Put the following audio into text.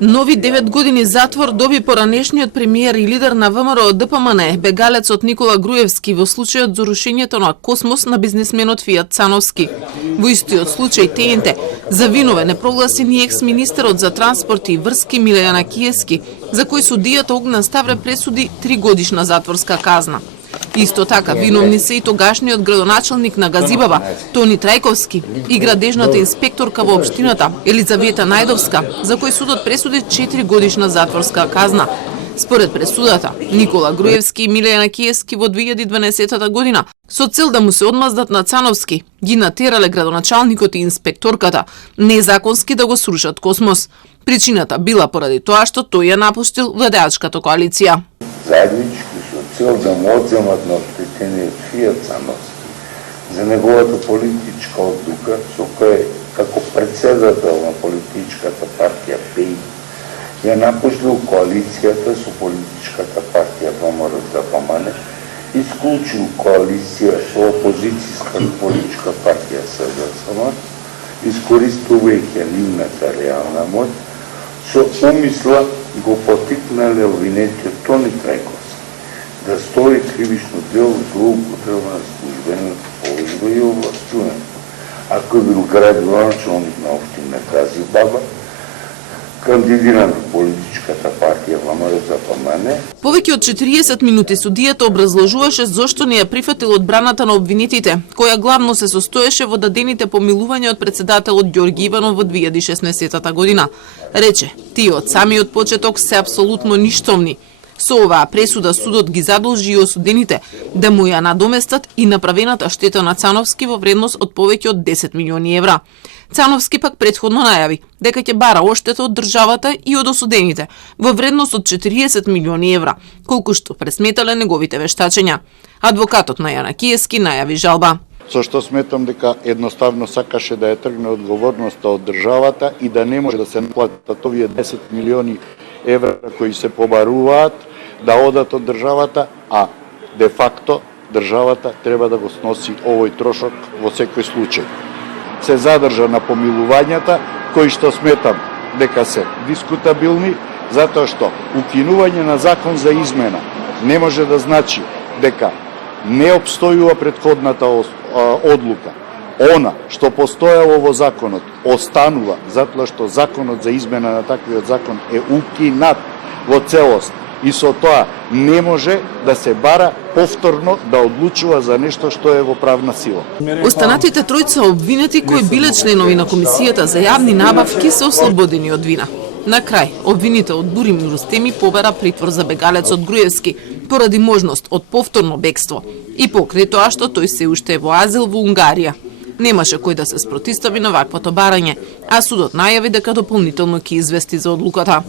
Нови 9 години затвор доби поранешниот премиер и лидер на ВМРО ДПМН, бегалецот Никола Груевски во случајот за рушењето на Космос на бизнисменот Фијат Цановски. Во истиот случај ТНТ за виновен не прогласи ни екс-министерот за транспорт и врски Милејана Киевски, за кој судијата Огнен Ставре пресуди 3 годишна затворска казна. Исто така виновни се и тогашниот градоначалник на Газибаба, Тони Трајковски, и градежната инспекторка во општината, Елизавета Најдовска, за кој судот пресуди 4 годишна затворска казна. Според пресудата, Никола Груевски и Милејана Киевски во 2012 година, со цел да му се одмаздат на Цановски, ги натерале градоначалникот и инспекторката незаконски да го срушат Космос. Причината била поради тоа што тој ја напуштил владеачката коалиција. Заеднички со цел да му одземат на оштетениот Фијат Цановски за неговата политичка одлука, со која како председател на политичката партија ПЕИ ја напуштил коалицијата со политичката партија ВМРО-ДПМН, исклучил коалиција со опозицијска политичка партија СДСМ, искористувајќи нивната реална моќ, со умисла го потикнале обвинетиот Тони Трајковски да стори кривично дело злоупотреба на службено положба и овластување. Ако бил градоначалник на општина Газибаба, кандидиран во политичката партија ВМРО-ДПМН. Повеќе од 40 минути судијата образложуваше зошто не ја прифатил одбраната на обвинетите, која главно се состоеше во дадените помилувања од председателот Ѓорги Иванов во 2016 година. Рече, тие од самиот почеток се апсолутно ништовни. Со оваа пресуда судот ги задолжи и осудените да му ја надоместат и направената штета на Цановски во вредност од повеќе од 10 милиони евра. Цановски пак претходно најави дека ќе бара оштета од државата и од осудените во вредност од 40 милиони евра, колку што пресметале неговите вештачења. Адвокатот на Јана Киевски најави жалба. Со што сметам дека едноставно сакаше да ја тргне одговорноста од државата и да не може да се наплатат овие 10 милиони евра кои се побаруваат, да одат од државата, а де факто државата треба да го сноси овој трошок во секој случај. Се задржа на помилувањата, кои што сметам дека се дискутабилни, затоа што укинување на закон за измена не може да значи дека не обстојува претходната одлука. Она што постоело во законот останува, затоа што законот за измена на таквиот закон е укинат во целост. И со тоа не може да се бара повторно да одлучува за нешто што е во правна сила. Останатите тројца обвинети кои биле членови на Комисијата за јавни набавки се ослободени од вина. На крај, обвинител Бурим Рустеми побара притвор за бегалецот Груевски поради можност од повторно бегство и покрај тоа што тој се уште е во азил во Унгарија. Немаше кој да се спротистави на ваквото барање, а судот најави дека дополнително ќе извести за одлуката.